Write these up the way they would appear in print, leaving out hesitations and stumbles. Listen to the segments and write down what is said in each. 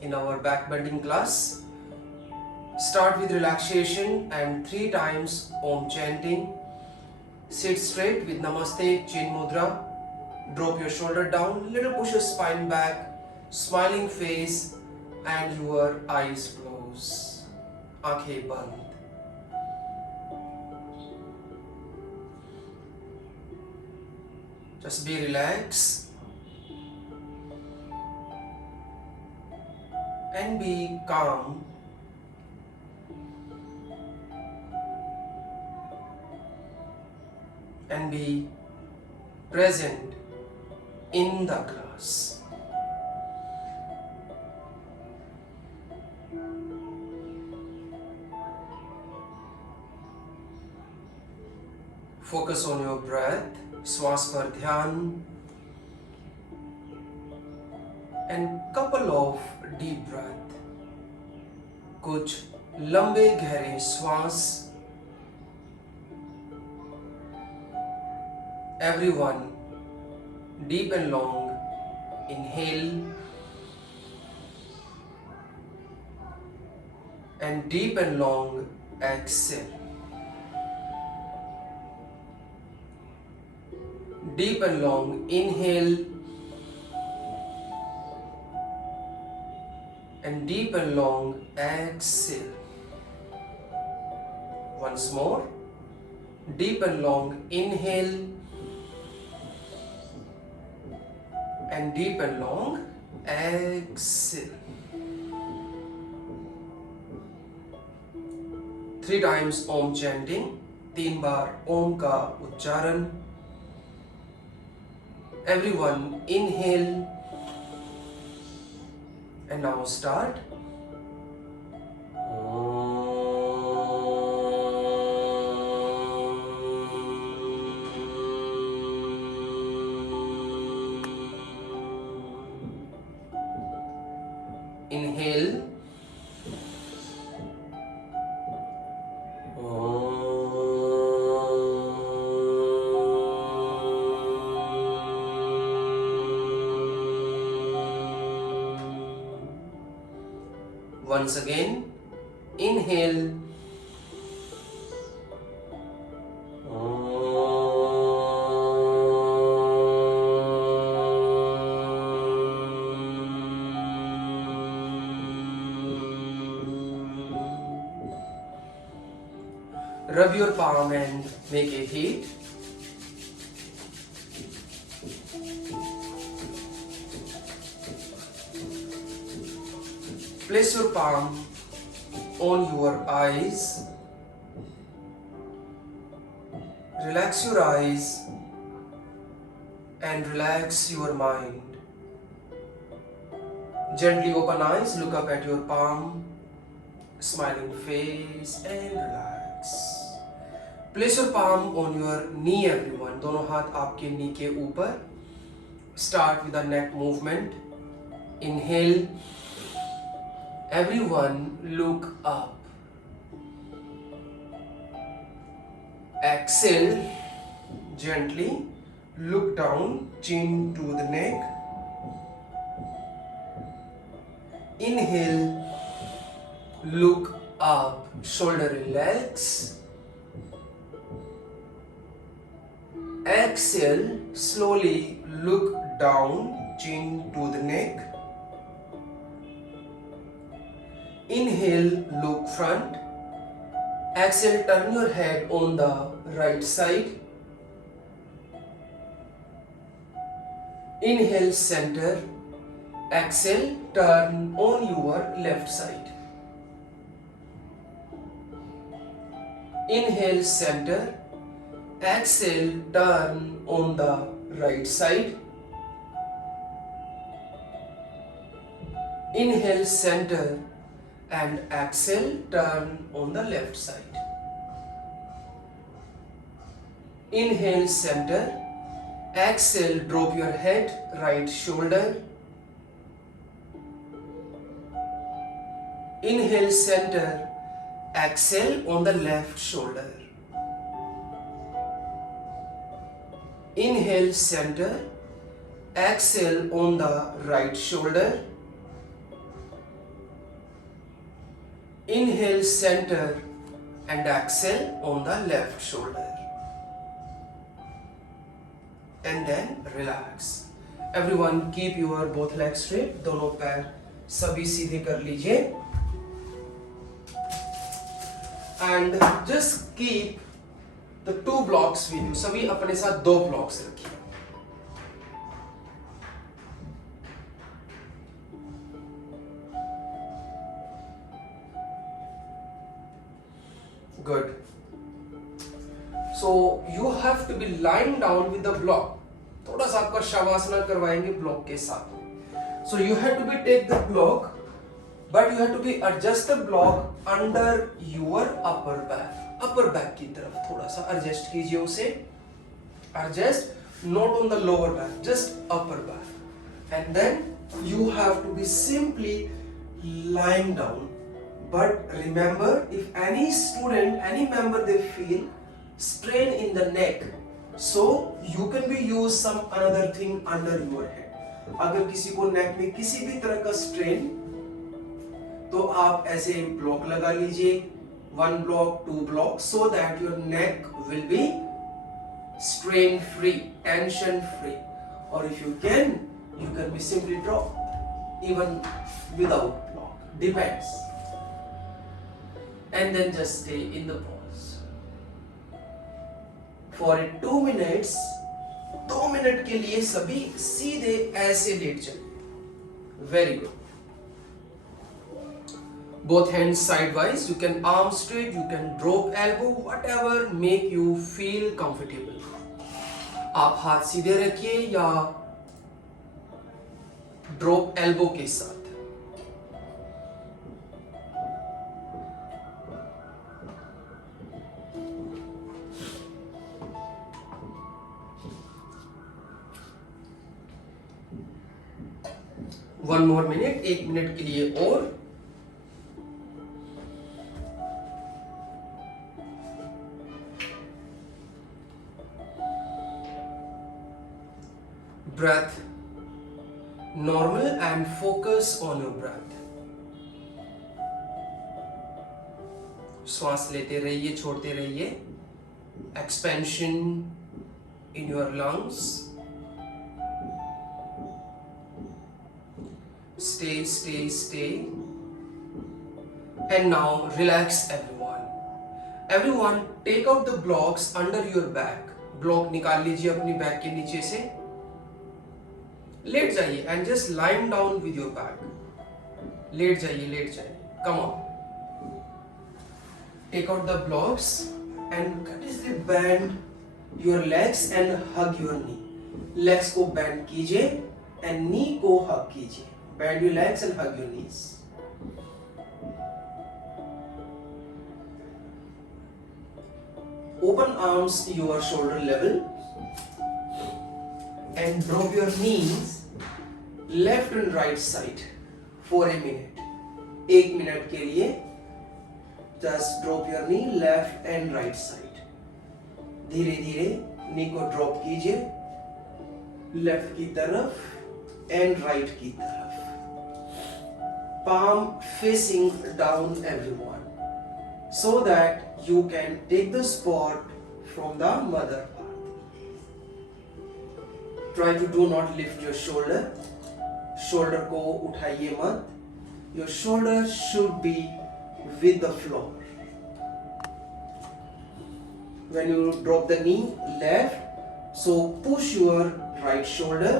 in our back bending class. Start with relaxation and 3 times Om chanting. Sit straight with Namaste Chin Mudra. Drop your shoulder down, little push your spine back, smiling face and your eyes close. Aankhein band. Just be relaxed and be calm. And be present in the class. Focus on your breath, श्वास पर ध्यान, and couple of deep breath. कुछ लंबे गहरे श्वास. Everyone, deep and long inhale and deep and long exhale. Deep and long inhale and deep and long exhale. Once more, deep and long inhale and deep and long exhale. 3 times Om chanting, 3 bar Om का उच्चारण. Everyone inhale and now start. Inhale. Once again, inhale. Rub your palm and make a heat. Place your palm on your eyes. Relax your eyes and relax your mind. Gently open eyes, look up at your palm, smiling face and relax. Place your palm on your knee everyone. दोनों हाथ आपके knee के ऊपर. Start with the neck movement. Inhale. Everyone look up. Exhale. Gently look down, chin to the neck. Inhale. Look up, shoulder relax. Exhale, slowly look down, chin to the neck. Inhale, look front. Exhale, turn your head on the right side. Inhale, center. Exhale, turn on your left side. Inhale, center. Exhale, turn on the right side. Inhale, center. And exhale, turn on the left side. Inhale, center. Exhale, drop your head, right shoulder. Inhale, center. Exhale on the left shoulder. Inhale, center. Exhale on the right shoulder. Inhale, center and exhale on the left shoulder. And then relax. Everyone keep your both legs straight. दोनों पैर सभी सीधे कर लीजिए. And just keep the 2 blocks with you. सभी अपने साथ 2 blocks रखिए. Good. So you have to be lying down with the block. थोड़ा सा आपका शवासना करवाएंगे ब्लॉक के साथ. So you have to be take the block, but you have to be adjust the block under your upper back. Upper back की तरफ थोड़ा सा adjust कीजिए उसे. Adjust, not on the lower back, just upper back. And then you have to be simply lying down. But remember, if any student, any member they feel strain in the neck, so you can be use some another thing under your head. अगर किसी को नेक में किसी भी तरह का strain, तो आप ऐसे ब्लॉक लगा लीजिए, 1 block, 2 blocks, so that your neck will be strain free, tension free. Or if you can be simply drop even without block, depends. And then just stay in the pose for 2 minutes. 2 minute के लिए सभी सीधे ऐसे late चलिए. Very good. Both hands sidewise. You can arm straight, you can drop elbow, whatever make you feel comfortable. आप हाथ सीधे रखिए या ड्रॉप एल्बो के साथ. One more minute, 1 मिनट के लिए और. Breath normal and focus on your breath. श्वास लेते रहिए, छोड़ते रहिए. Expansion in your lungs. Stay. And now relax everyone. Everyone take out the blocks under your back. Block निकाल लीजिए अपनी बैक के नीचे से. लेट जाइए and just lying down with your back. लेट जाइए. Come on. Take out the blocks and continuously bend your legs and hug your knee. Legs को bend कीजिए and knee को hug कीजिए. Bend your legs and hug your knees. Open arms your shoulder level and drop your knees left and right side for a minute. 1 minute के लिए just drop your knee left and right side. धीरे धीरे नी को drop कीजिए left की तरफ and right की तरफ. Palm facing down everyone, so that you can take the support from the mother part. Try to do not lift your shoulder. Shoulder को उठाइए मत. Your shoulder should be with the floor. When you drop the knee left, so push your right shoulder.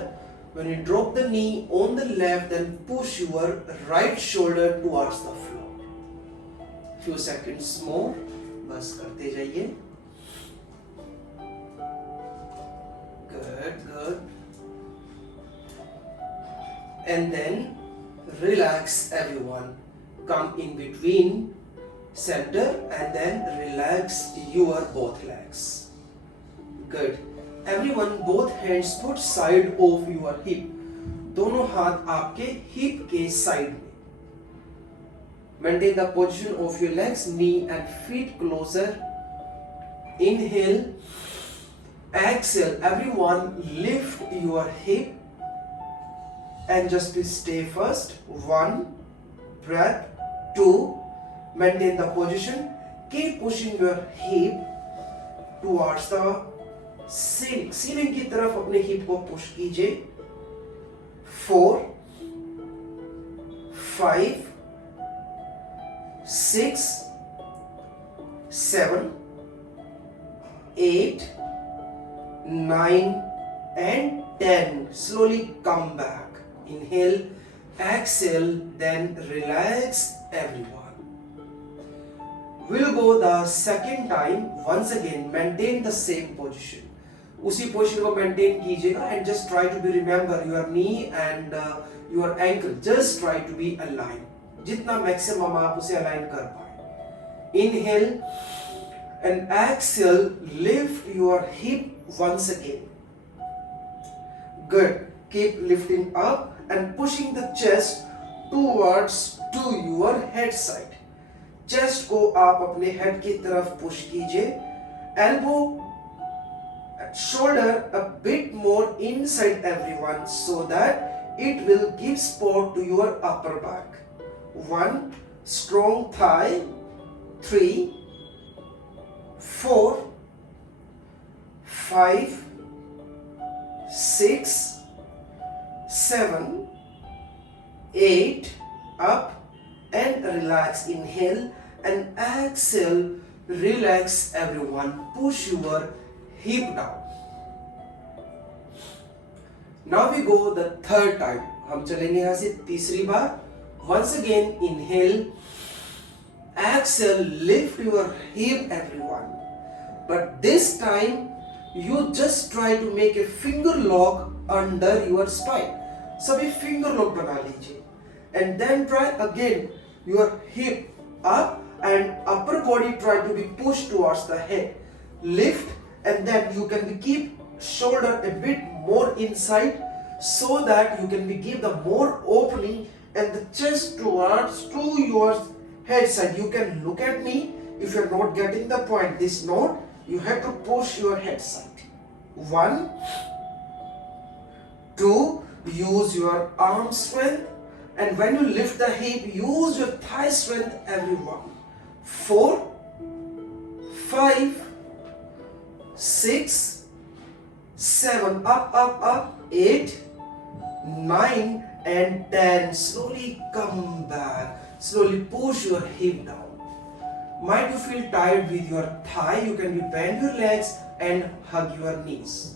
When you drop the knee on the left, then push your right shoulder towards the floor. Few seconds more. बस करते जाइए. Good. And then relax everyone. Come in between center and then relax your both legs. Good. Everyone, both hands put side of your hip. दोनों हाथ आपके hip के side में. Maintain the position of your legs, knee and feet closer. Inhale, exhale. Everyone, lift your hip and just stay first. 1 breath, 2, maintain the position, keep pushing your hip towards the ceiling की तरफ अपने hip को push कीजिए. 4 5 6 7 8 9 and 10. Slowly come back. Inhale, exhale, then relax everyone. We'll go the second time. Once again, maintain the same position. उसी position को maintain कीजिएगा and just try to be remember your knee and your ankle. Just try to be aligned. जितना maximum आप उसे align कर पाए. Inhale and exhale. Lift your hip once again. Good. Keep lifting up and pushing the chest towards to your head side. Chest को आप अपने head की तरफ पुश कीजिए. Elbow shoulder a bit more inside everyone so that it will give support to your upper back. 1 strong thigh. 3 4 5 6 7 8 up and relax. Inhale and exhale. Relax everyone. Push your hip down. Now we go the third time. हम चलेंगे यहाँ से तीसरी बार. Once again inhale, exhale, lift your hip everyone. But this time you just try to make a finger lock under your spine. सभी finger lock बना लीजिए. And then try again your hip up and upper body try to be pushed towards the head. Lift and then you can keep shoulder a bit more inside so that you can be give the more opening and the chest towards to your head side. You can look at me if you are not getting the point. This note you have to push your head side. 1 2 use your arm strength. And when you lift the hip, use your thigh strength everyone. 4 5 6 7 up 8 9 and 10. Slowly come back. Slowly push your hip down. Might you feel tired with your thigh? You can bend your legs and hug your knees.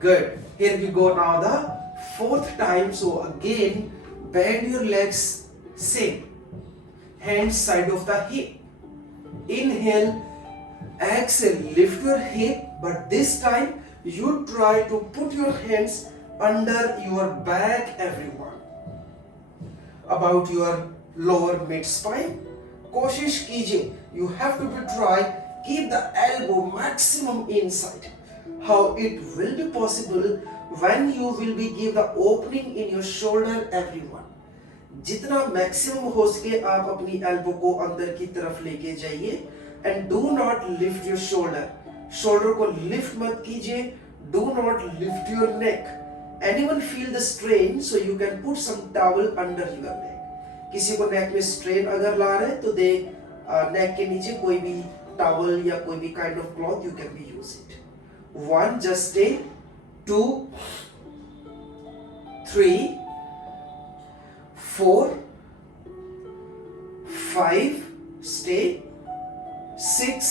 Good. Here we go now the fourth time. So again bend your legs same. Hands side of the hip. Inhale, exhale, lift your hip, but this time you try to put your hands under your back everyone. About your lower mid spine. कोशिश कीजिए. You have to be try keep the elbow maximum inside. How it will be possible when you will be give the opening in your shoulder everyone. जितना maximum हो सके आप अपनी elbow को अंदर की तरफ लेके जाइए and do not lift your shoulder. Shoulder को लिफ्ट मत कीजिए. Do not lift your neck. Anyone feel the strain so you can put some towel under your neck. किसी को नेक में स्ट्रेन अगर ला रहे तो दे नेक के नीचे कोई भी टॉवल या कोई भी kind of cloth you can be use it. 1 just stay. 2 3 4 5 stay. 6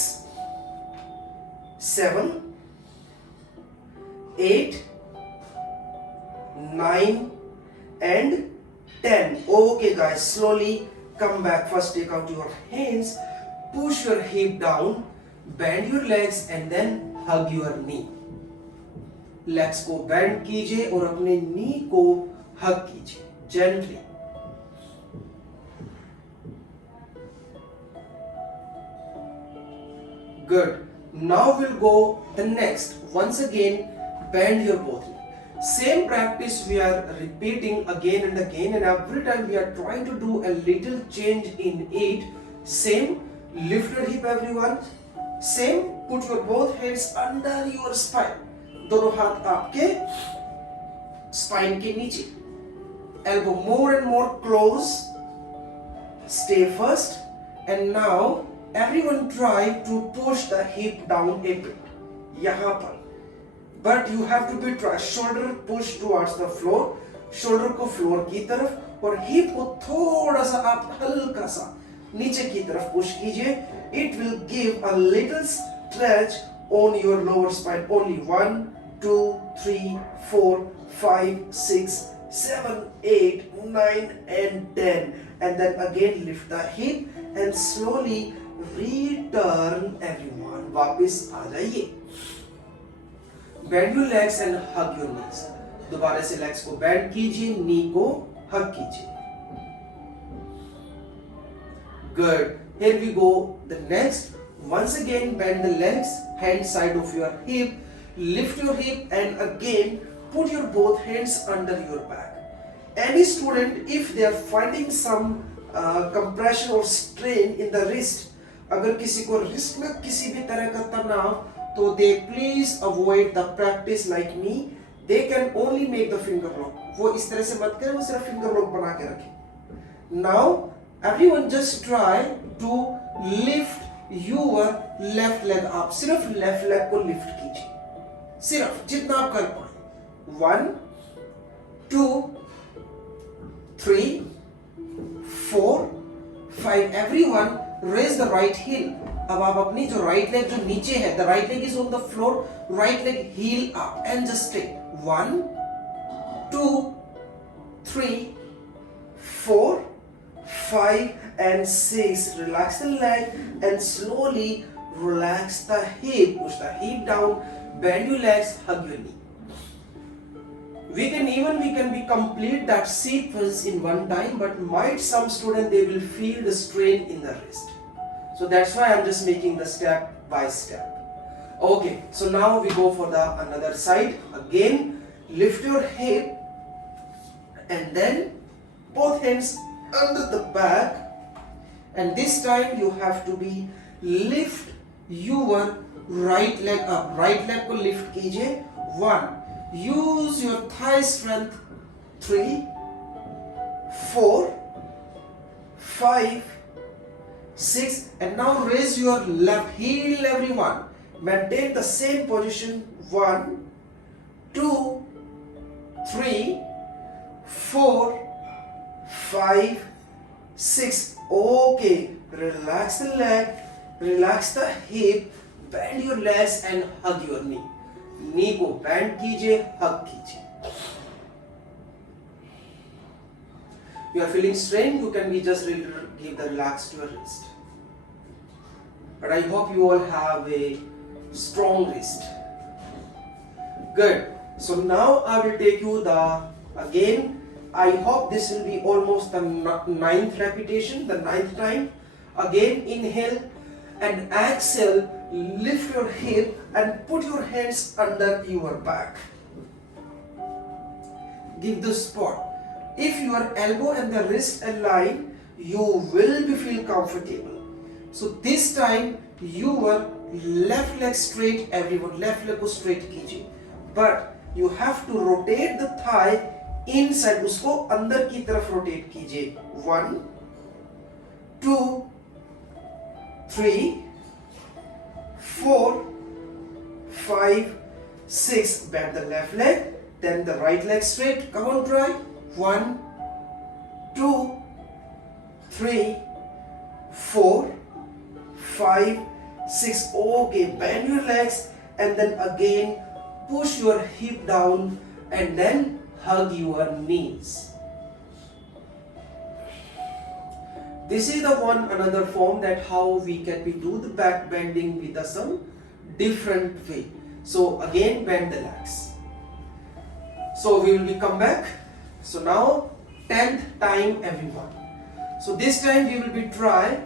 7 8 9 and 10. Okay guys, slowly come back. First take out your hands, push your hip down, bend your legs and then hug your knee. Legs को bend कीजिए और अपने knee को hug कीजिए gently. Good. Now we'll go the next. Once again, bend your both knee. Same practice we are repeating again and again, and every time we are trying to do a little change in it. Same, lift your hip everyone. Same, put your both hands under your spine. दोनों हाथ आपके spine के नीचे. Elbow more and more close stay first, and now everyone try to push the hip down a bit. यहाँ पर, but you have to be try shoulder push towards the floor, shoulder को floor की तरफ और hip को थोड़ा सा आप हल्का सा नीचे की तरफ push कीजिए. It will give a little stretch on your lower spine. Only 1, 2, 3, 4, 5, 6, 7, 8, 9 and 10, and then again lift the hip and slowly return everyone. वापस आ जाइए. Bend your legs and hug your knees. दोबारा से legs को bend कीजिए, knee को hug कीजिए. Good. Here we go. The next. Once again bend the legs, hand side of your hip, lift your hip and again put your both hands under your back. Any student, if they are finding some compression or strain in the wrist, अगर किसी को wrist में किसी भी तरह का तनाव, तो they please avoid the practice like me. They can only make the finger lock. वो इस तरह से मत करें, वो सिर्फ finger lock बना के रखें. Now everyone just try to lift your left leg up. सिर्फ left leg को lift कीजिए, सिर्फ जितना आप कर पाए. 1, 2, 3, 4, 5. Everyone raise the right heel. अब आप अपनी जो right leg जो नीचे है, the right leg is on the floor, right leg heel up and just stay. 1, 2, 3, 4, 5 and 6. Relax the leg and slowly relax the hip. Push the hip down, bend your legs, hug your knee. We can be complete that sequence in one time, but might some student they will feel the strain in the wrist. So that's why I'm just making the step by step. Okay, so now we go for the another side. Again, lift your hip and then both hands under the back, and this time you have to be lift your right leg up. Right leg को lift कीजिए. 1. Use your thigh strength. 3, 4, 5, 6, and now raise your left heel, everyone. Maintain the same position. 1, 2, 3, 4, 5, 6. Okay, relax the leg, relax the hip, bend your legs and hug your knee. Knee को bend कीजिए, hug कीजिए. You are feeling strain, you can be just give the relax to your wrist. But I hope you all have a strong wrist. Good. So now I will take you again. I hope this will be almost the 9th repetition, the 9th time. Again, inhale and exhale. Lift your hip and put your hands under your back. Give the spot. If your elbow and the wrist align, you will be feel comfortable. So this time your left leg straight, everyone left leg को straight कीजिए. But you have to rotate the thigh inside, उसको अंदर की तरफ rotate कीजिए. 1, 2, 3, 4, 5, 6. Bend the left leg, then the right leg straight. Come on, try. 1, 2, 3, 4, 5, 6. Okay, bend your legs and then again push your hip down and then hug your knees. This is the another form that how we can do the back bending with some different way. So again bend the legs. So we will come back. So now 10th time everyone. So this time we will be try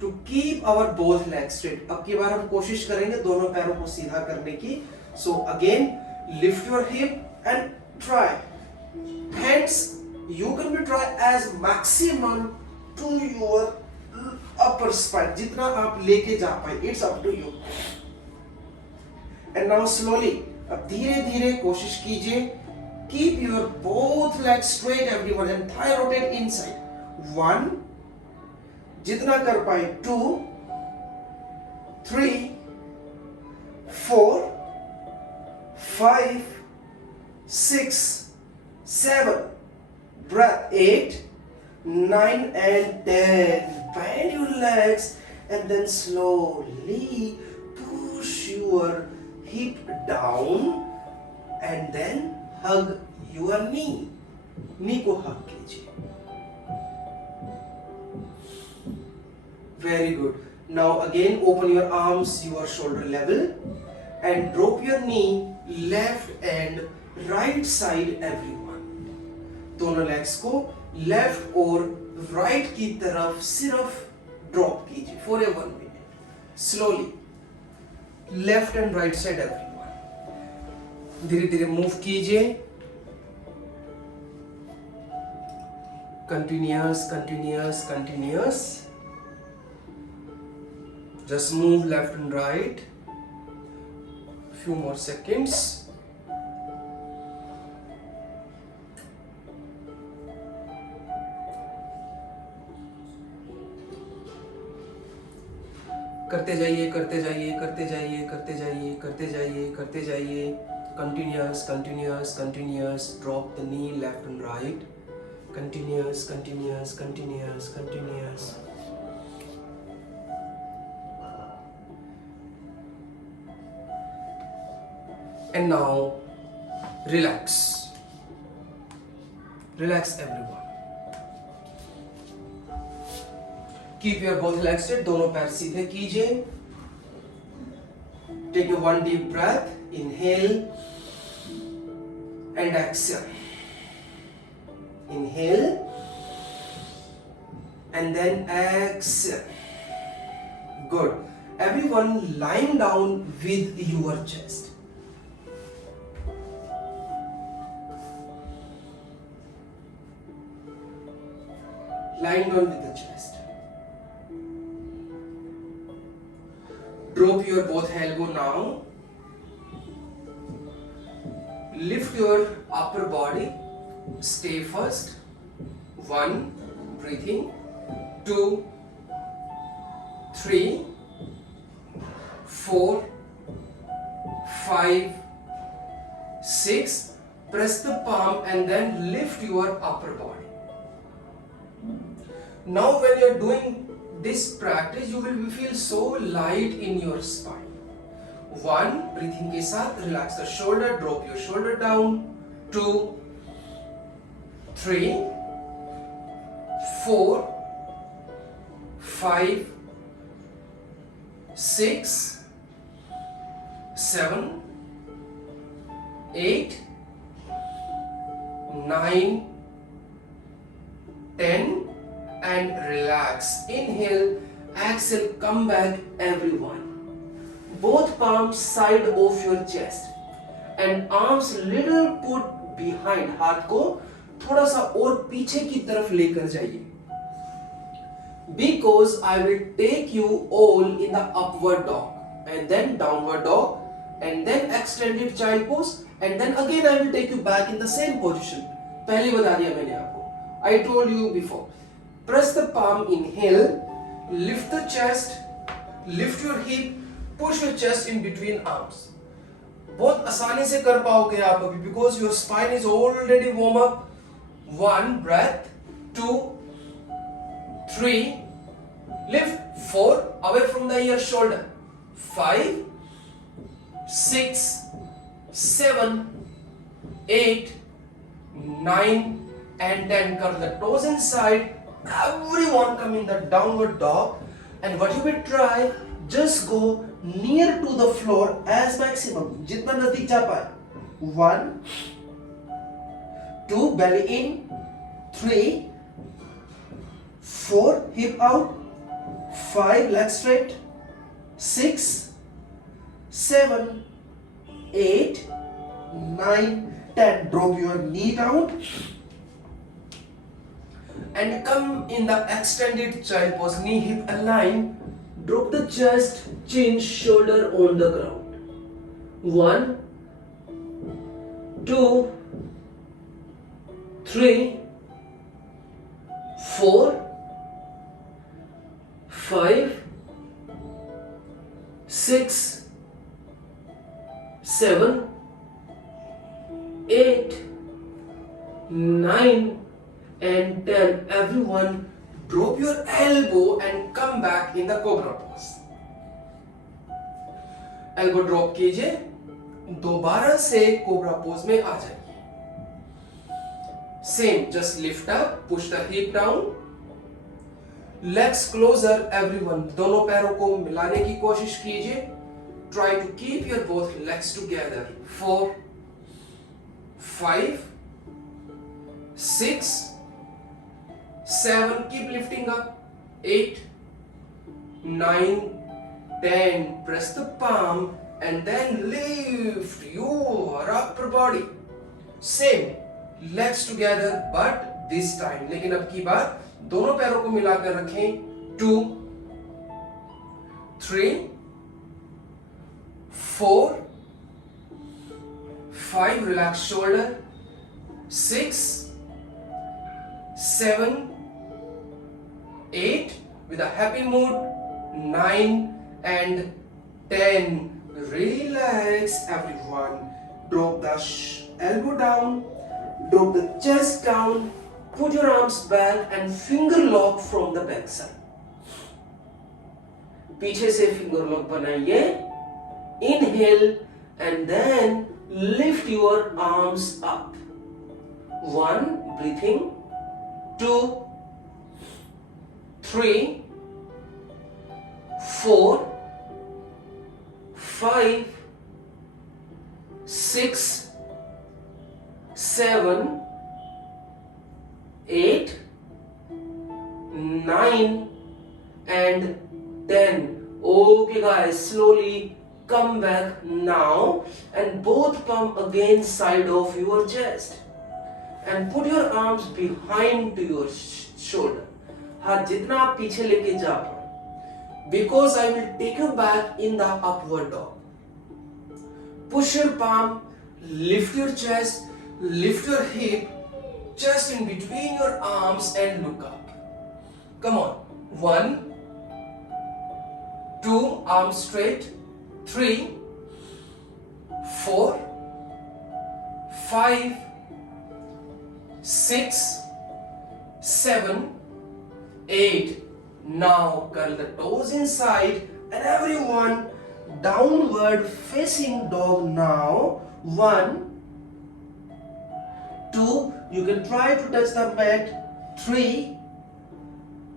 to keep our both legs straight. अब की बार हम कोशिश करेंगे दोनों पैरों को सीधा करने की. So again lift your hip and try. Hands you can be try as maximum to your upper spine. जितना आप लेके जा पाए. It's up to you. And now slowly. अब धीरे धीरे कोशिश कीजिए. Keep your both legs straight everyone and thigh rotate inside. 1, जितना कर पाए 2 3 4 5 6 7 breath 8 9 and 10. Bend your legs and then slowly push your hip down and then hug your knee. Knee को hug कीजिए. Very good. Now again open your arms your shoulder level and drop your knee left and right side everyone. दोनों legs को left और right की तरफ सिर्फ drop कीजिए for a 1 minute. Slowly. Left and right side everyone. धीरे धीरे move कीजिए. Continuous, continuous, continuous. Just move left and right. Few more seconds. करते जाइए, करते जाइए, करते जाइए, करते जाइए, करते जाइए, करते जाइए. Continuous, continuous, continuous. Drop the knee left and right. Continuous, continuous, continuous, continuous. And now relax. Relax everyone. Keep your both legs straight. दोनों पैर सीधे कीजिए. Take a 1 deep breath. Inhale and exhale. Inhale and then exhale. Good. Everyone lying down with your chest. Lying down with the chest. Drop your both elbow now. Lift your upper body. Stay first. 1, breathing. 2, 3, 4, 5, 6. Press the palm and then lift your upper body. Now when you are doing this practice, you will feel so light in your spine. 1, breathing के साथ relax the shoulder, drop your shoulder down. 2, 3, 4, 5, 6, 7, 8, 9, 10 and relax. Inhale, exhale, come back everyone. Both palms side of your chest and arms little put behind. हाथ को थोड़ा सा और पीछे की तरफ लेकर जाइए. Because I will take you all in the upward dog and then downward dog and then extended child pose and then again I will take you back in the same position. पहले बता दिया मैंने आपको. I told you before. Press the palm, inhale, lift the chest, lift your hip, push your chest in between arms. बहुत आसानी से कर पाओगे आप अभी because your spine is already warm up. 1 breath, 2, 3, lift. 4 away from the ear shoulder. 5, 6, 7, 8, 9 and 10. Curl the toes inside. Everyone come in the downward dog and what you will try, just go near to the floor as maximum, जितना नजदीक जा पाए. 1, 2, belly in. 3, 4, hip out. 5, leg straight. 6, 7, 8, 9, 10. Drop your knee down and come in the extended child pose. Knee hip aligned. Drop the chest, chin, shoulder on the ground. 1, 2, 3, 4, 5, 6, 7, 8, 9 and 10. Everyone drop your elbow and come back in the cobra pose. Elbow drop कीजिए, दोबारा से cobra pose में आ जाइए. Same, just lift up, push the hip down. Legs closer, everyone. दोनों पैरों को मिलाने की कोशिश कीजिए. Try to keep your both legs together. 4, 5, 6, 7. Keep lifting up. 8, 9, 10. Press the palm and then lift your upper body. Same, legs together, but this time. लेकिन अब की बार दोनों पैरों को मिलाकर रखें. 2, 3, 4, 5. Relax shoulder. 6, 7, 8. With a happy mood. 9 and 10. Relax, everyone. Drop the elbow down. Drop the chest down. Put your arms back and finger lock from the back side. पीछे से finger lock बनाइए. Inhale and then lift your arms up. 1, breathing. 2, 3, 4, 5, 6, 7, 8, 9 and 10. Okay guys, slowly come back now and both palm again side of your chest and put your arms behind to your shoulder. हाथ जितना आप पीछे लेके जा पाए. Because I will take you back in the upward dog. Push your palm, lift your chest, lift your hip, chest in between your arms and look up. Come on. 1, 2, arms straight. 3, 4, 5, 6, 7, 8. Now curl the toes inside and everyone downward facing dog now. 1, 2, you can try to touch the mat. 3,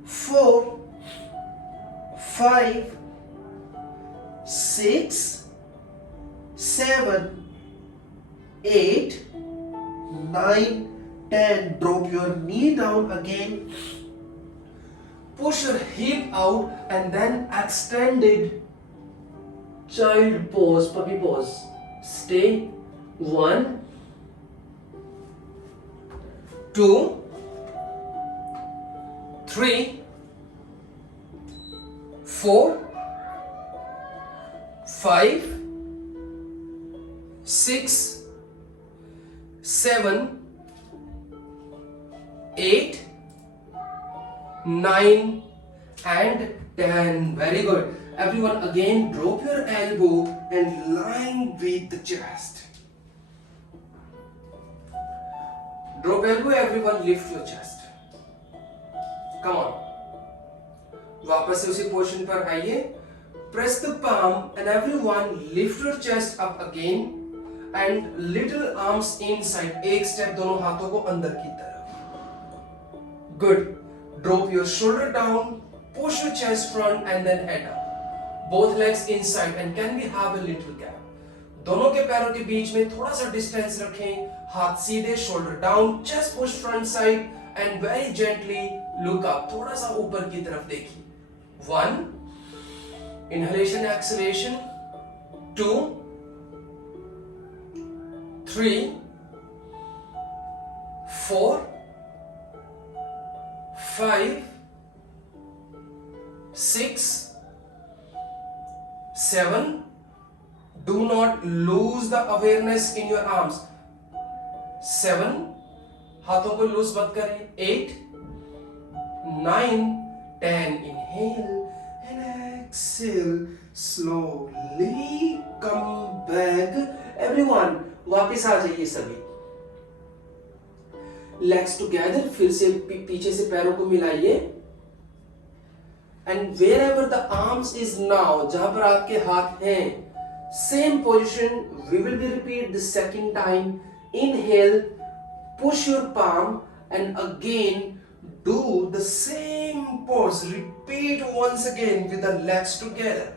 4, 5, 6, 7, 8, 9, 10. Drop your knee down again. Push your hip out and then extended child pose, puppy pose. Stay. 1, 2, 3, 4, 5, 6, 7, 8, 9 and 10. Very good. Everyone again drop your elbow and line with the chest. Drop elbow, everyone lift your chest. Come on. वापस से उसी position पर आइए. Press the palm and everyone lift your chest up again and little arms inside. एक step दोनों हाथों को अंदर की तरफ. Good. Drop your shoulder down, push your chest front and then head up. Both legs inside and can we have a little gap. दोनों के पैरों के बीच में थोड़ा सा डिस्टेंस रखें. हाथ सीधे, shoulder down, chest push front side and very gently look up. थोड़ा सा ऊपर की तरफ देखिए. 1, inhalation, exhalation. 2, 3, 4, 5, 6, 7. Do not lose the awareness in your arms. 7. हाथों को लूज मत करें. 8, 9, 10. Inhale exhale, slowly come back. Everyone, वापस आ जाइए सभी. Legs together, फिर से पीछे से पैरों को मिलाइए. And wherever the arms is now, जहां पर आपके हाथ हैं, same position, we will be repeat the second time. Inhale, push your palm and again do the same pose. Repeat once again with the legs together.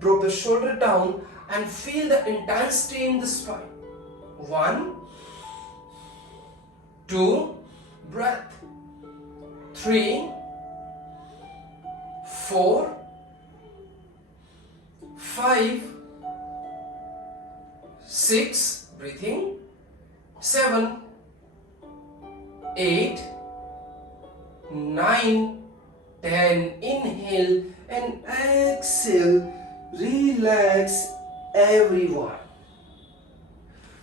Drop the shoulder down and feel the intensity in the spine. 1, 2, breath. 3, 4, 5, 6, breathing. 7, 8, 9, 10. Inhale and exhale. Relax everyone.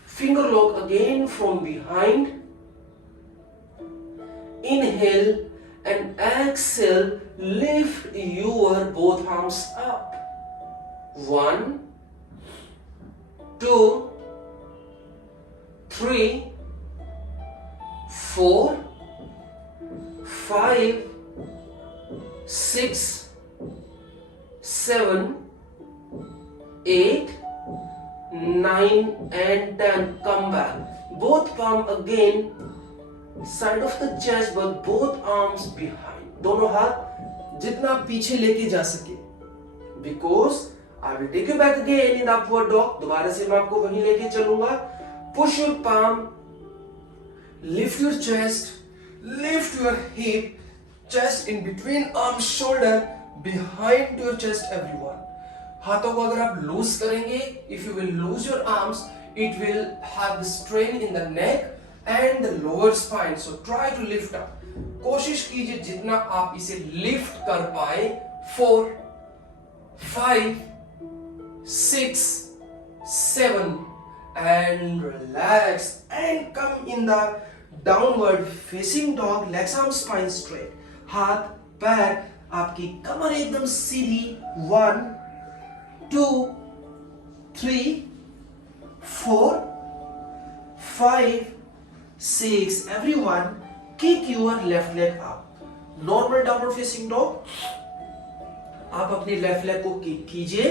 Finger lock again from behind. Inhale and exhale. Lift your both arms up. 1, 2, 3, 4, 5, 6, 7, 8, 9 and 10. Come back. Both palm again side of the chest but both arms behind. दोनों हाथ जितना पीछे लेके जा सके. Because I will take you back again in the upward dog. दोबारा से मैं आपको वहीं लेके चलूंगा. Push your palm, lift your chest, lift your hip, chest in between arms, shoulder, behind your chest everyone. हाथों को अगर आप लूज करेंगे, if you will lose your arms, it will have the strain in the neck and the lower spine. So try to lift up. कोशिश कीजिए जितना आप इसे लिफ्ट कर पाए. 4, 5, 6, 7 and relax and come in the downward facing dog. Legs, arms, spine straight. हाथ पैर आपकी कमर एकदम सीधी. 1, 2, 3, 4, 5, 6. Everyone, kick your left leg up. Normal downward facing dog. आप अपनी लेफ्ट लेग को किक कीजिए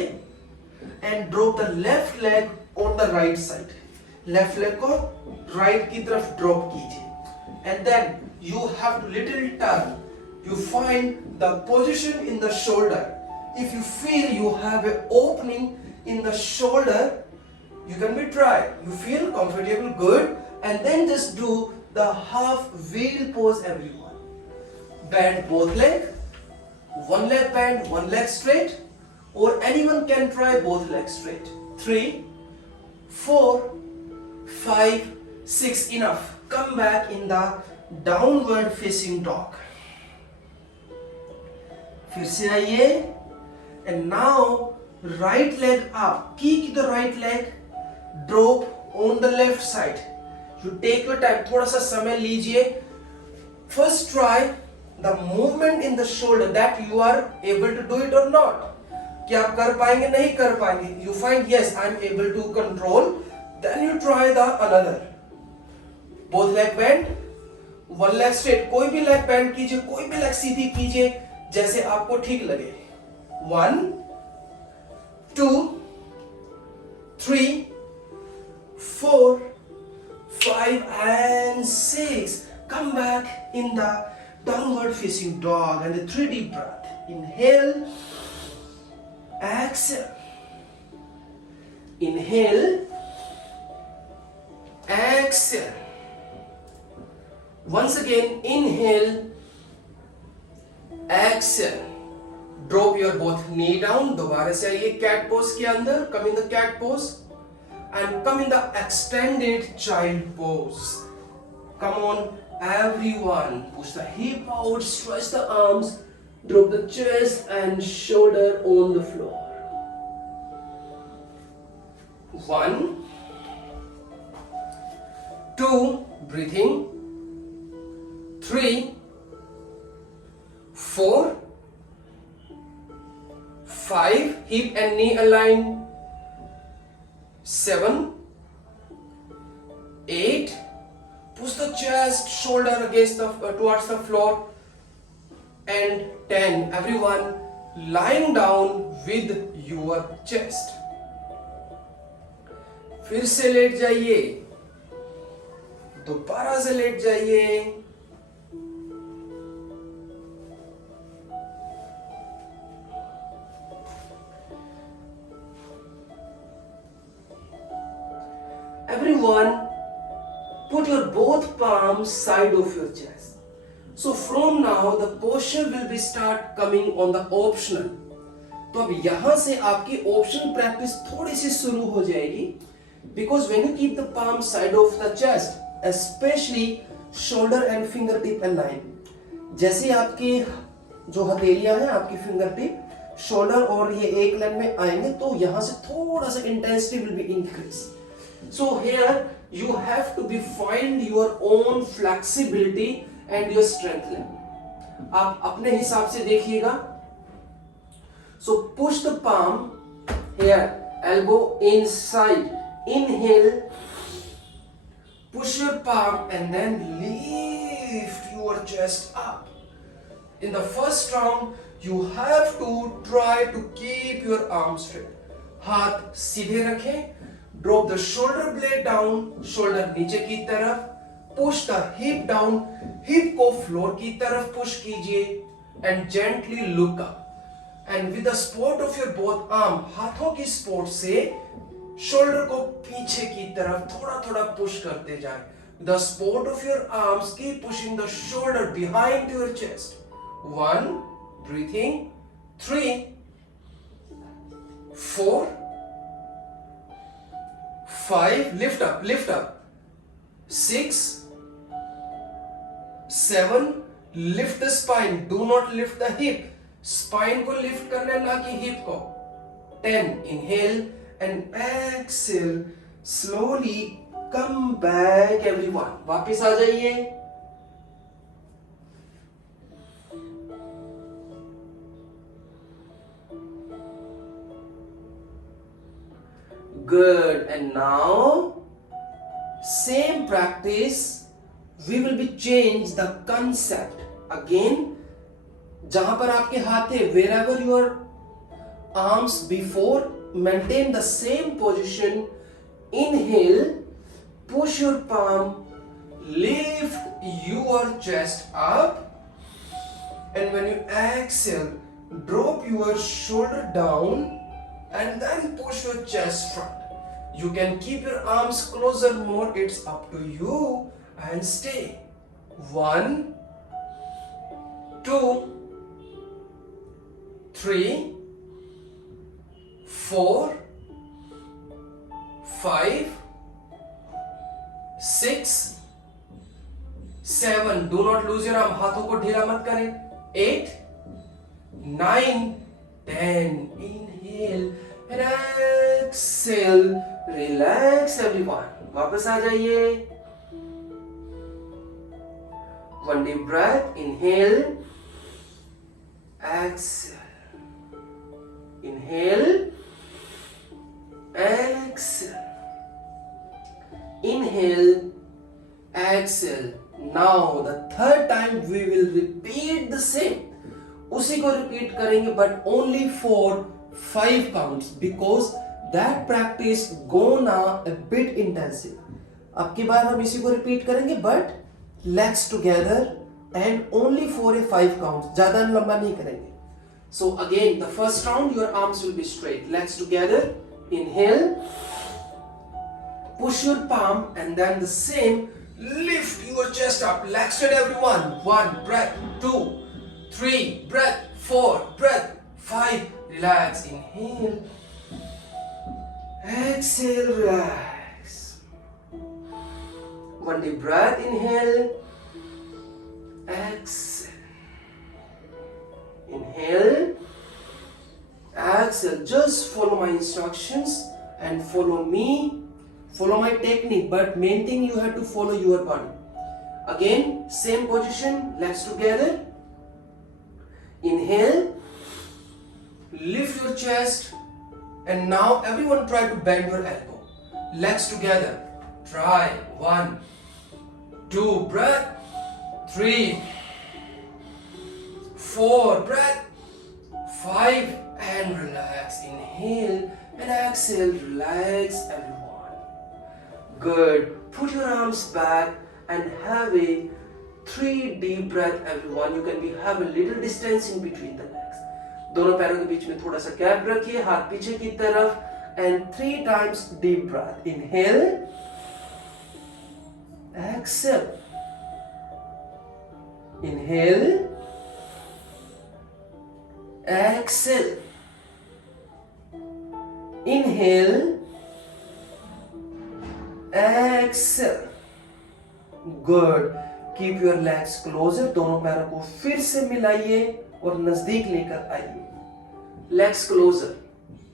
and drop the left leg on the right side. Left leg को right की तरफ ड्रॉप कीजिए and then you have to little turn. You find the position in the shoulder. If you feel you have an opening in the shoulder, you can be try. You feel comfortable, good, and then just do the half wheel pose everyone. Bend both leg. One leg bend, one leg straight, or anyone can try both legs straight. 3, 4, 5, 6. Enough. Come back in the downward facing dog. फिर से आइए and now right leg up. Kick the right leg, drop on the left side. You take your time. थोड़ा सा समय लीजिए. First try the movement in the shoulder that you are able to do it or not. क्या आप कर पाएंगे नहीं कर पाएंगे. You find yes I am able to control. Then you try the another. Both leg bend, one leg straight. कोई भी leg bend कीजिए, कोई भी leg सीधी कीजिए जैसे आपको ठीक लगे. 1, 2, 3, 4, 5 and 6. Come back in the downward facing dog and the 3 deep breath. Inhale, exhale. Inhale, exhale. Once again, inhale, exhale. Drop your both knee down. दोबारा से आइए cat pose के अंदर. Come in the cat pose and come in the extended child pose. Come on, everyone. Push the hip out, stretch the arms, drop the chest and shoulder on the floor. 1, 2, breathing. 3, 4, 5, hip and knee aligned. 7, 8, push the chest, shoulder against the towards the floor. And 10, everyone lying down with your chest. फिर से late जाइए, दोबारा से late जाइए. Everyone, put your both palms side of your chest. So from now the posture will be start coming on the optional. तो अब यहां से आपकी optional practice थोड़ी सी शुरू हो जाएगी. Because when you keep the palm side of the chest, especially shoulder and fingertip aligned, जैसे आपकी जो हथेलियां हैं, आपकी fingertip, shoulder और ये एक लाइन में आएंगे तो यहां से थोड़ा सा intensity will be increase. So here you have to be find your own flexibility and your strength level. आप अपने हिसाब से देखिएगा. So push the palm here, elbow inside. Inhale, push your palm and then lift your chest up. In the first round, you have to try to keep your arms straight. हाथ सीधे रखें. Drop the shoulder blade down, shoulder नीचे की तरफ. Push the hip down, hip को floor की तरफ push कीजिए and gently look up. And with the support of your both arm, हाथों की support से shoulder को पीछे की तरफ थोड़ा थोड़ा push करते जाएं. With the support of your arms, keep pushing the shoulder behind your chest. 1, breathing. 3, 4, 5, lift up. 6, 7, lift the spine, do not lift the hip. Spine को lift करना है, ना कि hip को. 10, inhale and exhale. Slowly come back everyone. वापिस आ जाइए. Good. And now same practice, we will be change the concept again. जहां पर आपके हाथ थे, wherever your arms before, maintain the same position. Inhale, push your palm, lift your chest up, and when you exhale, drop your shoulder down and then push your chest front. You can keep your arms closer more, it's up to you, and stay. 1, 2, 3, 4, 5, 6, 7. Do not lose your arm. हाथों को ढीला मत करें. 8, 9, 10. Inhale and exhale. Relax everyone. वापस आ जाइए. One deep breath. Inhale. Exhale. Inhale. Exhale. Inhale. Exhale. Now the third time we will repeat the same. उसी को repeat करेंगे but only for 5 counts because that practice gonna a bit intensive. अब की बार हम इसी को repeat करेंगे but legs together and only for a 5 counts. ज़्यादा लंबा नहीं करेंगे. So again, the first round your arms will be straight, legs together. Inhale, push your palm and then the same, lift your chest up, legs straight everyone. 1 breath, 2, 3 breath, 4 breath, 5. Relax. Inhale, exhale, relax. One deep breath. Inhale, exhale. Inhale, exhale. Just follow my instructions and follow me. Follow my technique, but main thing you have to follow your body. Again, same position, legs together. Inhale, lift your chest, and now everyone try to bend your elbow. Legs together. Try. 1, 2, breath. 3, 4, breath. 5, and relax. Inhale and exhale. Relax, everyone. Good. Put your arms back and have a 3 deep breath, everyone. You can have a little distance in between the legs. दोनों पैरों के बीच में थोड़ा सा gap रखिए, हाथ पीछे की तरफ, and 3 times deep breath. Inhale, exhale. Inhale, exhale. Inhale, exhale. Good. Keep your legs closer. दोनों पैरों को फिर से मिलाइए और नजदीक लेकर आइए. Legs closer.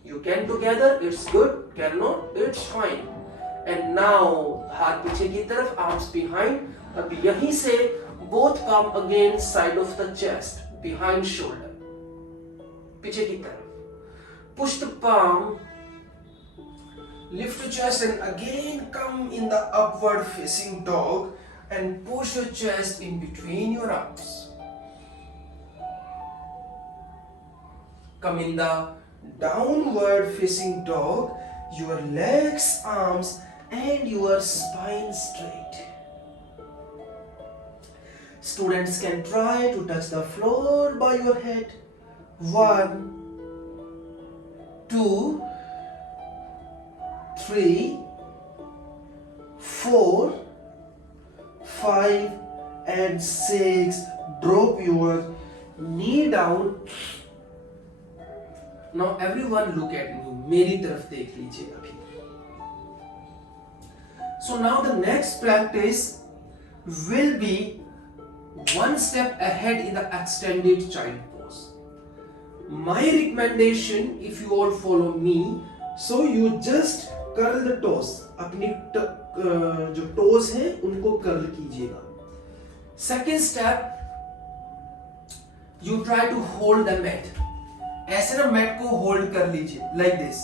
You can together, it's good. Cannot, it's fine. And now हाथ पीछे की तरफ, arms behind. अब यहीं से both come again side of the chest, behind shoulder. पीछे की तरफ. Push the palm. Lift your chest and again come in the upward facing dog and push your chest in between your arms. Come in the downward facing dog, your legs, arms and your spine straight. Students can try to touch the floor by your head. 1, 2, 3, 4, 5 and 6. Drop your knee down. Now everyone look at me. मेरी तरफ देख लीजिए अभी. So now the next practice will be one step ahead in the extended child pose. My recommendation, if you all follow me, so you just curl the toes. अपनी जो toes हैं उनको curl कीजिएगा. Second step, you try to hold the mat. ऐसे ना mat को hold कर लीजिए like this.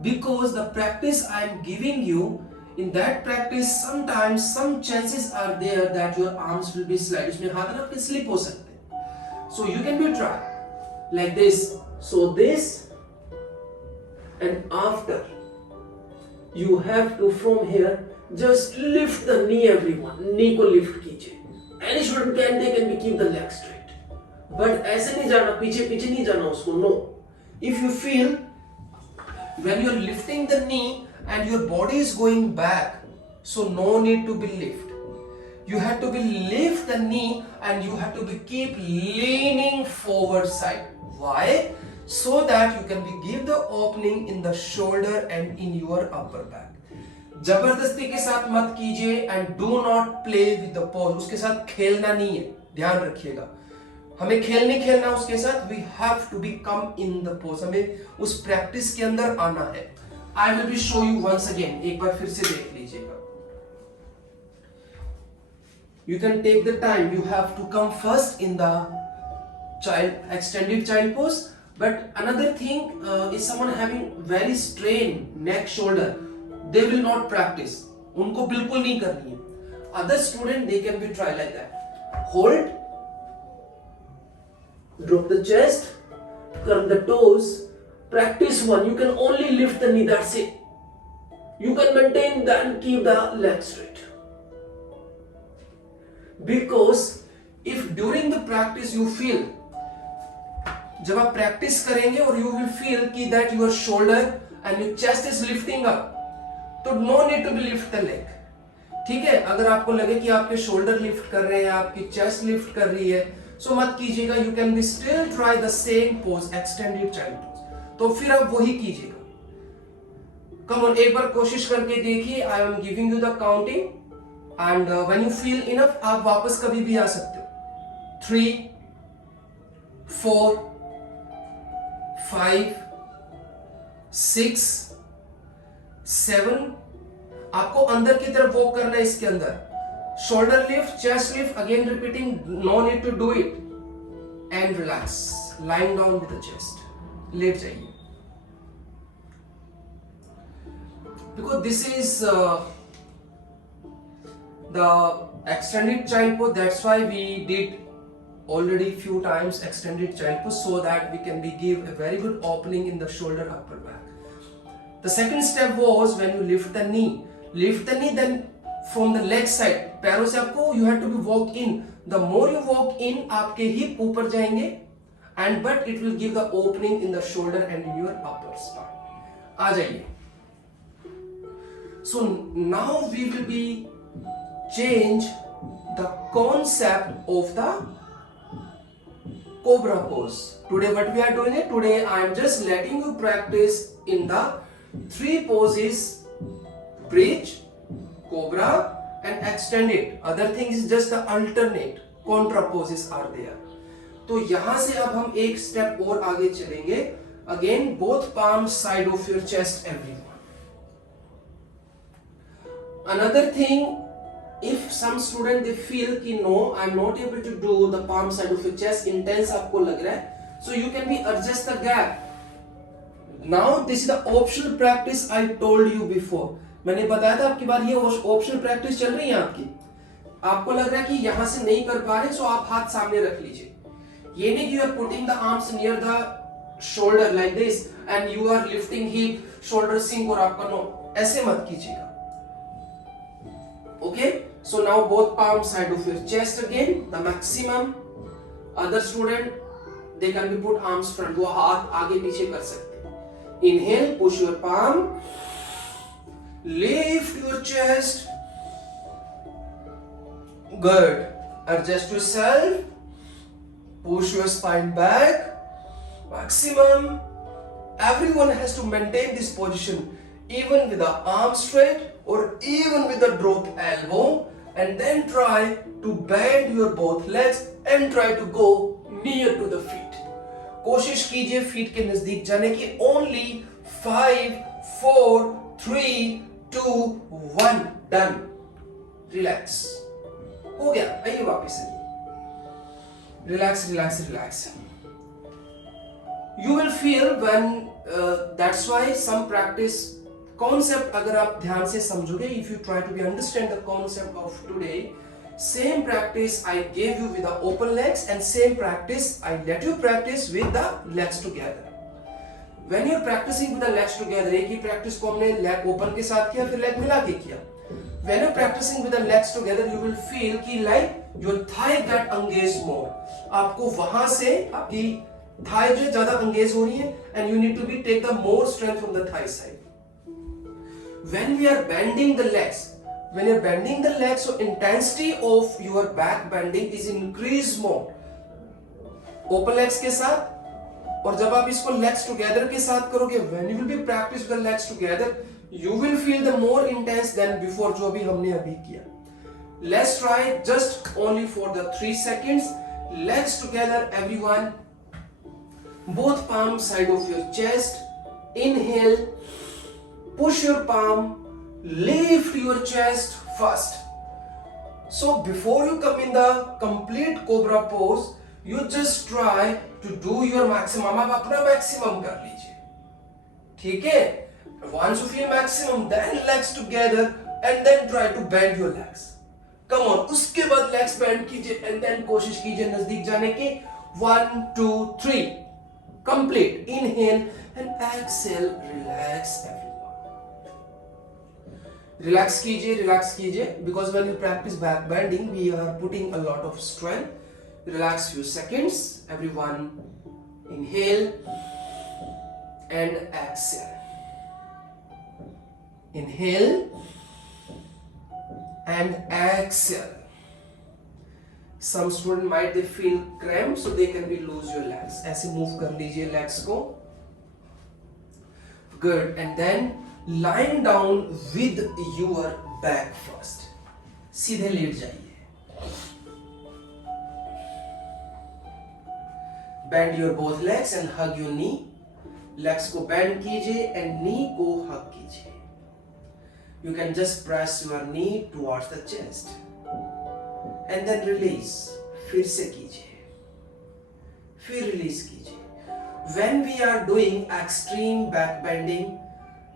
Because the practice I am giving you, in that practice sometimes some chances are there that your arms will be slide. इसमें हाथ रख के slip हो सकते हैं. So you can be try like this. So this. And after you have to from here just lift the knee, everyone. Knee को lift कीजिए. Any student can, they can be keep the leg straight. But ऐसे नहीं जाना, पीछे पीछे नहीं जाना उसको. No. If you feel when you're lifting the knee and your body is going back, so no need to be lift. You have to be lift the knee and you have to be keep leaning forward side. Why? So that you can be give the opening in the shoulder and in your upper back. जबरदस्ती के साथ मत कीजिए and do not play with the pose. उसके साथ खेलना नहीं है, ध्यान रखिएगा. हमें खेल नहीं खेलना उसके साथ. We have to be come in the pose. हमें उस प्रैक्टिस के अंदर आना है. I will be show you once again. एक बार फिर से देख लीजिएगा. You can take the time. You have to come first in the child extended child pose. But another thing is someone having very strained neck shoulder, they will not practice. उनको बिल्कुल नहीं करनी है. Other student they can be try like that. Hold, drop the chest, curl the toes. Practice one. You can only lift the knee. That's it. You can maintain that and keep the leg straight. Because if during the practice you feel, जब आप practice करेंगे और you will feel कि that your shoulder and your chest is lifting up, तो no need to be lift the leg. ठीक है. अगर आपको लगे कि आपके शोल्डर लिफ्ट कर रहे हैं, आपकी चेस्ट लिफ्ट कर रही है, सो मत कीजिएगा. You can be still try the same pose, extended child pose. तो फिर आप वही कीजिएगा. कम ऑन, एक बार कोशिश करके देखिए. I am giving you the counting and when you feel enough आप वापस कभी भी आ सकते हो. 3, 4, 5, 6, 7. आपको अंदर की तरफ वॉक करना है. इसके अंदर shoulder lift, chest lift, again repeating. No need to do it. And relax, lying down with the chest. लेट जाइए. Because this is the extended child pose, that's why we did already few times extended child pose, so that we can give a very good opening in the shoulder, upper back. The second step was when you lift the knee, then from the leg side, पैरों से आपको you have to be walk in. The more you walk in, आपके hip ऊपर जाएंगे, and but it will give the opening in the shoulder and in your upper spine. आ जाइए. So now we will be change the concept of the cobra pose. Today what we are doing it? Today I am just letting you practice in the three poses: bridge, cobra and extend it. Other things is just the alternate contra poses are there. तो यहां से अब हम एक step और आगे चलेंगे. Again both palms side of your chest, everyone. Another thing, if some student they feel कि no, I am not able to do the palm side of your chest, intense आपको लग रहा है, so you can be adjust the gap. Now this is the optional practice I told you before. मैंने बताया था आपकी बार ये optional practice चल रही है आपकी. आपको लग रहा है कि यहाँ से नहीं कर पा रहे, so आप हाथ सामने रख लीजिए. ये नहीं कि you are putting the arms near the shoulder like this and you are lifting hip, shoulder sink और आपका no, ऐसे मत कीजिएगा. Okay, so now both palms side of your chest again, the maximum. Other student they can be put arms front, वो हाथ आगे पीछे कर सकते हैं. Inhale, push your palm, lift your chest. Good. Adjust yourself, push your spine back, maximum. Everyone has to maintain this position, even with the arm straight or even with the drop elbow, and then try to bend your both legs and try to go near to the feet. कोशिश कीजिए feet के नजदीक जाने की. Only 5, 4, 3, 2, 1, done. Relax. हो गया. आइए वापस आइए. Relax, relax, relax. You will feel when that's why some practice concept अगर आप ध्यान से समझोगे, if you try to be understand the concept of today, same practice I gave you with the open legs and same practice I let you practice with the legs together. When you are practicing with the legs together, एक ही practice को हमने leg open के साथ किया, फिर leg मिला के किया. When you are practicing with the legs together, you will feel कि like your thigh get engaged more. आपको वहां से आपकी thigh जो ज़्यादा engage हो रही है, and you need to be take the more strength from the thigh side. When we are bending the legs, so intensity of your back bending is increased more. Open legs के साथ, और जब आप इसको legs together के साथ करोगे, when you will be practice the legs together, you will feel the more intense than before जो अभी हमने अभी किया. Let's try just only for the 3 seconds. Legs together, everyone. Both palms side of your chest. Inhale. Push your palm, lift your chest first. So before you come in the complete cobra pose, you just try to do your maximum. आप अपना maximum कर लीजिए. ठीक है? Once you feel maximum, then legs together and then try to bend your legs. Come on. उसके बाद legs bend कीजिए and then कोशिश कीजिए नजदीक जाने की. 1, 2, 3. Complete. Inhale and exhale. Relax. Relax कीजिए, because when you practice back bending, we are putting a lot of strength. Relax few seconds, everyone. Inhale and exhale. Inhale and exhale. Some student might they feel cramp, so they can be loose your legs. ऐसे move कर लीजिए legs को. Good, and then lying down with your back first. सीधे late जाइए. Bend your both legs and hug your knee. Legs को bend कीजिए and knee को hug कीजिए. You can just press your knee towards the chest and then release. फिर से कीजिए. फिर release कीजिए. when we are doing extreme back bending,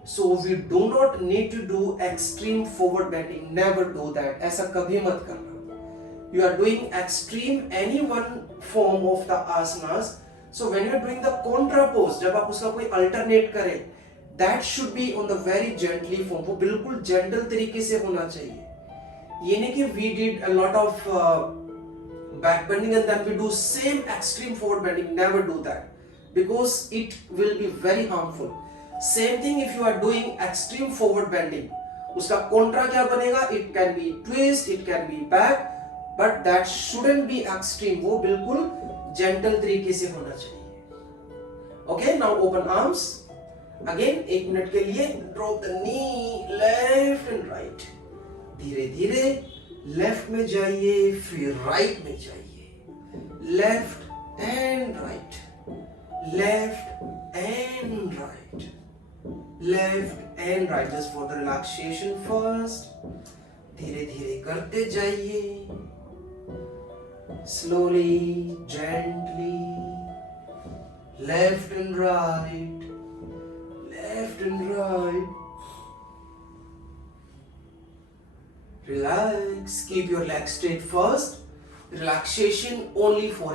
so we do not need to do extreme forward bending. Never do that. ऐसा कभी मत करना. You are doing extreme any one form of the asanas. So when you are doing the contra pose, जब आप उसका कोई alternate करें, that should be on the very gently form. वो बिल्कुल gentle तरीके से होना चाहिए. ये नहीं कि we did a lot of back bending and then we do same extreme forward bending. Never do that, because it will be very harmful. Same thing if you are doing extreme forward bending, उसका contra क्या बनेगा? It can be twist, it can be back, but that shouldn't be extreme. वो बिल्कुल gentle तरीके से होना चाहिए. Okay, now open arms. Again 1 minute के लिए drop the knee, left and right. धीरे धीरे लेफ्ट में जाइए, फिर राइट में जाइए. Left and right, left and right, left and right. Just for the relaxation first. धीरे धीरे करते जाइए, slowly, gently. Left and right, left and right. Relax, keep your legs straight first. Relaxation only for